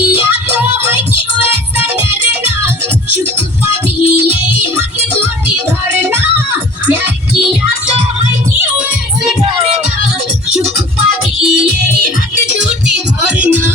किया तो है क्यों ऐसा डरना सुख पाबी यही हक दूटी धरना प्यार किया तो है क्यों ऐसा डरना सुख पाबी यही हक दूटी धरना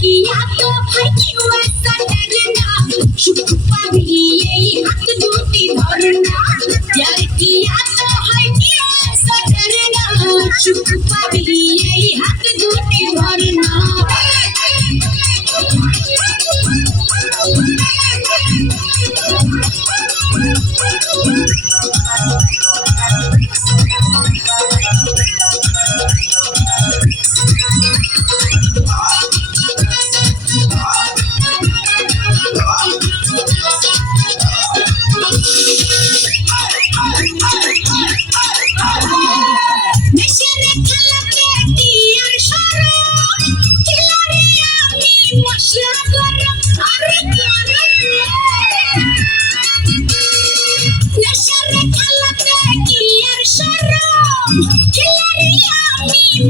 किया तो है क्यों ऐसा डरना सुख पाबी यही हक दूटी धरना प्यार किया तो है क्यों ऐसा डरना सुख पाबी यही हक दूटी धरना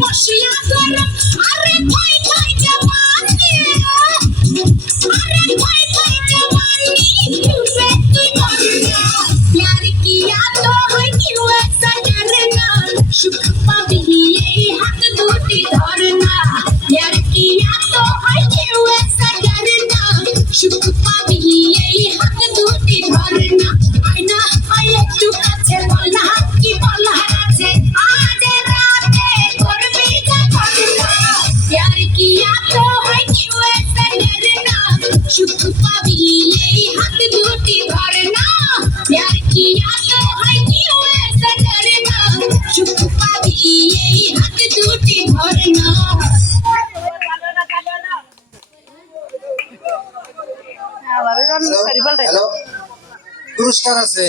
মশলা গরম আরে ভাই ভাই জওয়ানি আরে ভাই ভাই জওয়ানি তুমে তুই মরনা प्यार किया तो है क्यों ऐसा डरना सुख पाबी यही हक दूटी धरना प्यार किया तो है क्यों ऐसा डरना सुख पाबी यही हक दूटी धरना आईना आई একটু কাছে বলা কি বলা আছে আজ রাতে করবি যা করনা प्यार किया तो है क्यों ऐसा डरना सुख पाबी यही हक दूटी धरना प्यार किया तो है क्यों ऐसा डरना सुख पाबी यही हक दूटी धरना হ্যালো পুরস্কার আছে